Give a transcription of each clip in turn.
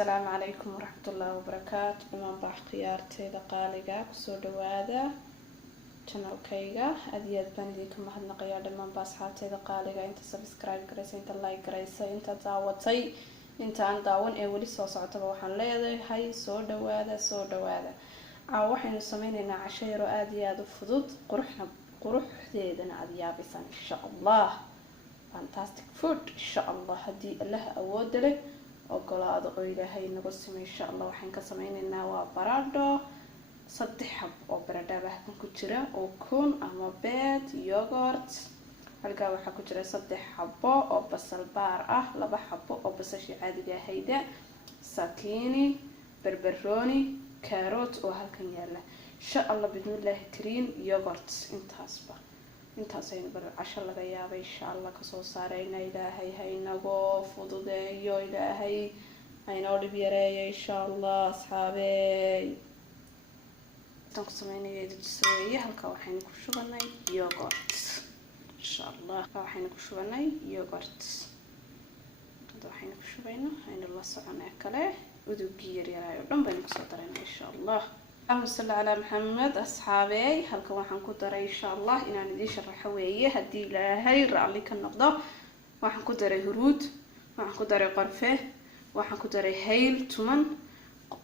السلام عليكم ورحمة الله وبركاته. بما باح خيارتي دقالقة كسو دوادا channel كيغا أدياد بنديكم واحد نقيا دمان باس حالتي دقالقة انت سبسكرايب قريسي انت لايك قريسي انت داوتي انت عن داون اولي سو سعطبا وحان ليدي هاي سو دوادا waxaynu sameynaynaa casho yar oo aad iyo aad u fudud quruxdeedana aad yaabisan insha Allah. Fantastic food insha Allah hadii Allah awood leh ogolaado oo Ilaahay nagu sameeyo insha Allah. Waxaan ka sameynaynaa waa baradho 3 xab oo baradho ah ku jira oo kun ama beed yogurt. halka waxa ku jira 3 xabo oo basal baar ah, 2 xabo oo basasha caadiga ahayda, sakini, barbarooni, كاروت وهالكن يلا إن شاء الله بإذن الله كريم يوغورت intaasaynu bar casho laga yaabay insha Allah kasoo saarayna. Ilaahay haynago fududeeyo, Ilaahay aynoo dhib yareeyo insha Allah asxaabey. tan ku sameynayay dusooye halka waxaynu ku shubanay yogurt insha Allah. waxaynu ku shubanay yogurt waxaynu ku shubayno aynu la soconay kale ودوقي يريرايو دم بين كسو درينا ان شاء الله. اللهم صل على محمد اصحابي. halka waxaan ku daray insha Allah inaan idin sharaxo weeye hadii Ilaahay raali ka noqdo. waxaan ku daray huruud, waxaan ku daray qorfe, waxaan ku daray hayl tuman,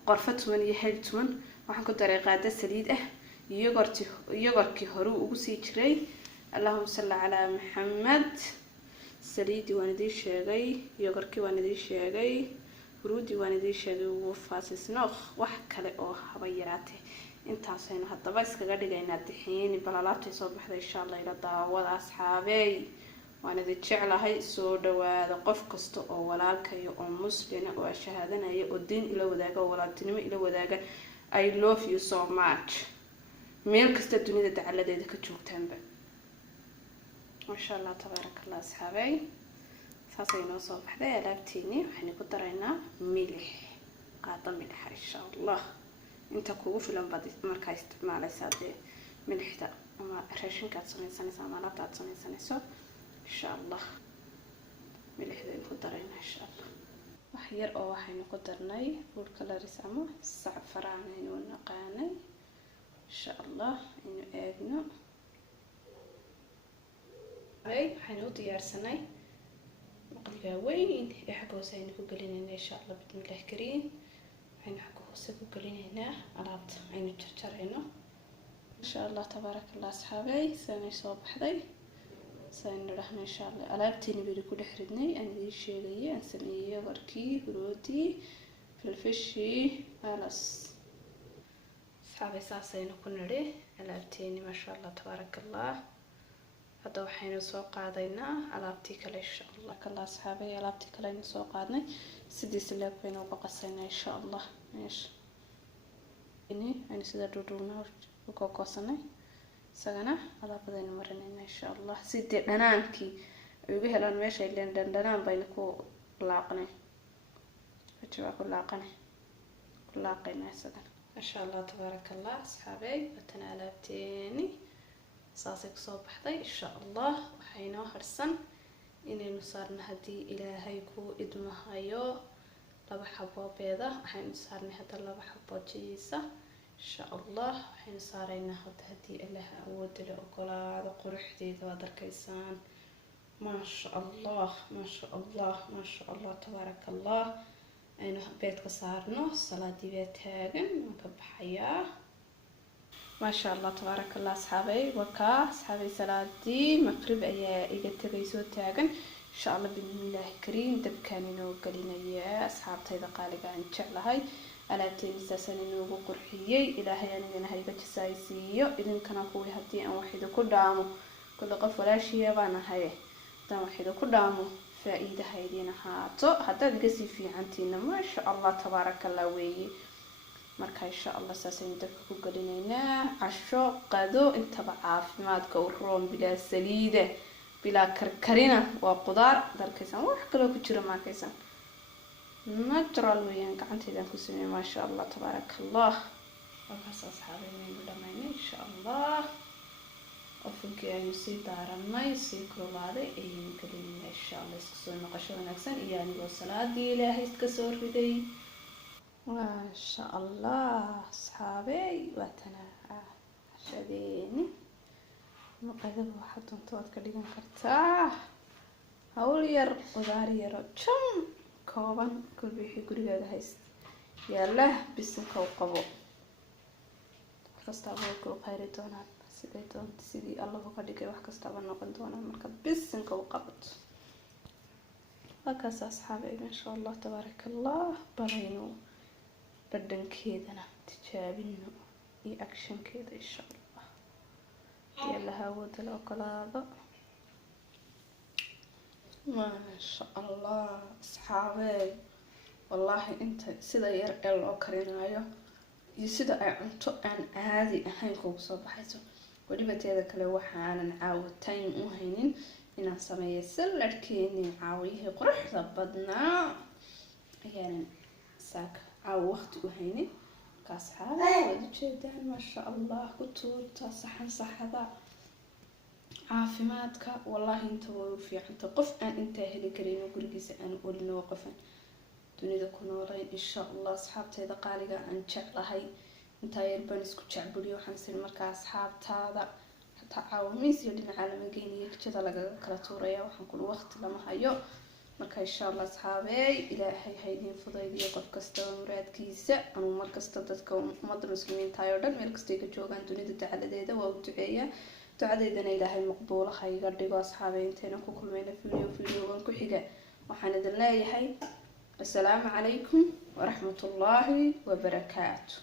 qorfe tuman iyo hayl tuman, waxaan ku daray qaada saliid ah, yogurtkii hore ugu sii jiray. اللهم صل على محمد. saliidi waan idin sheegay, yogurtkii waan idin sheegay, ruudi waan idin sheegay ugu faasisnooq wax kale oo haba yaraatee intaasaynu hadaba iskaga dhigaynaa dixiin balalaabtay soo baxday insha Allah. ila daawada asxaabey waan idin jeclahay. soo dhawaada qof kasta oo walaalkayo oo muslina oo shahaadanaya oo diin ila wadaaga oo walaaltinimo ila wadaaga. I love you so much. meel kasta dunida dacaladeeda ka joogtaanba masha Allah tabarakallah asxaabey. saasaynu soo baxday alaabteeni. waxaan ku daraynaa milix, qaado milix insha Allah inta kugu filan bad markaa isticmaalaysaa milixda ama raashinka aad sameysanayso ama alaabta aad sameysanayso insha Allah. milixda ku daraynaa insha Allah. wax yar oo waxaynu ku darnay food colours ama saffraan aynu naqaanay insha Allah. inuu eegno waxaynu u diyaarsanay قلبها وين يحكوا سين كوكلين إن شاء الله بإذن الله كريم. عين حكوا سكوكلين هنا على عين الجرجر هنا إن شاء الله تبارك الله أصحابي. سين صباح ذي سين رحنا إن شاء الله. علابتني بدي كل حردني أنا ذي الشيء ذي أنسميه وركي بروتي فلفشي خلاص أصحابي. ساسين كنا له علابتني ما شاء الله تبارك الله. هذا وحين سوق قاعدينا alaabtii kale insha Allah. kala asxaabay alaabtii kale in soo qaadnay sidii sileeb baynu uga qasayna insha Allah. meesha aynu sida duduuna uga qosanay sagana alaabadaynu marinayna insha Allah. sidii dhanaankii ugu helaan meesha ileen dhanaan baynu ku laaqnay wajiga ku laaqnay sagana insha Allah tabarakallah asxaabay. batana alaabteeni saasay ku soo baxday insha Allah. waxayna harsan inaynu saarno hadii Ilaahay ku idmahayo 2 xabo beeda. waxaynu saarnay hada 2 xabo jiisa insha Allah. waxaynu saaraynaa hadii Allah awood leh ogolaado quruxdeeda waad arkaysaan ma sha Allah ma sha Allah ma sha Allah tabarakallah. aynu beedka saarno salaadii baa taagan ka baxaya ما شاء الله تبارك الله أصحابي. وكا أصحابي سلادي مغرب أيا إيجا تغيسو تاغن إن شاء الله بإذن الله كريم. دبكانينو قلينا يا أصحاب تايدا قالقا عن شعلا هاي ألابتين استاسانينو بقرحيي إلهي أنينا هاي بجسايسيو إذن كان أقوي هدي أن وحيدو كدامو كل قف ولا شيء بانا هاي دام وحيدو كدامو فائدة هاي دينا هاتو حتى تقسي في عنتينا ما شاء الله تبارك الله وي. marka insha Allah saasaynu dadka ku galinaynaa casho qado intaba caafimaadka u roon bila saliida bila karkarina waa qudaar dalkaysan wax kale ku jira ma kaysan natural weeyaan gacanteedan ku sameeyay ma sha Allah tabarakallah. waxaas asxaabeyna dhamaynay insha Allah. ofinkii aynu sii daaranay sii kulaaday aynu galinay insha Allah. isku soo noqosho wanaagsan iyo anigoo salaadii Ilaahay iska soo riday ما شاء الله أصحابي واتنا عشاديني مقدم واحد انتوات كديgan kartaa hawl yar qudaar yar jam kooban kul wixii gurigeeda hayst yaala bisinka u qabo kasta way ku qayri doonaan sidii Allah ka dhigay wax kasta ba noqon doona marka bisinka u qabato halkaas asxaabay ma sha Allah tabarakallah balayno dhadhankeedana tijaabino iyo actionkeeda insha Allah yalla hawada la kalaado ما شاء الله أصحابي والله أنت سيدا يرقل أو كرينايو يسيدا أي عنتو أن عادي أهينكو صباحيسو وليبتي هذا كله وحانا نعاود تايم مهينين إنا سمي سلركيني عاويه قرح ضبطنا يعني ساك عاو وقت مهينين كاصحابي ودي جيدان ما شاء الله كتور تصحن صحدا caafimaadka wallahi inta way u fiicanta qof aan inta heli karin gurigiisa aan olin waqfan dunida ku noolay insha Allah asxaabteeda qaaliga aan jeclahay inta yar baan isku jecbuliyo waxaan siin markaa asxaabtaada hatta caawimis iyo dhinaca lama geeniyo jida laga kala tuuraya waxaan ku waqti lama hayo marka insha Allah asxaabay ilaahay haydin fudaydiyo qof kasta muraadkiisa anu mar kasta dadka ummadda muslimiinta ay dhan meel kasta ka joogan dunida dacaladeeda waa u duceeyaa ducadeydana ilaahay maqbuul ha iga dhigo asxaabay inteena ku kulmayna fiidiyogan ku xiga waxaan idin leeyahay assalaamu calaykum waraxmatullaahi wabarakaatu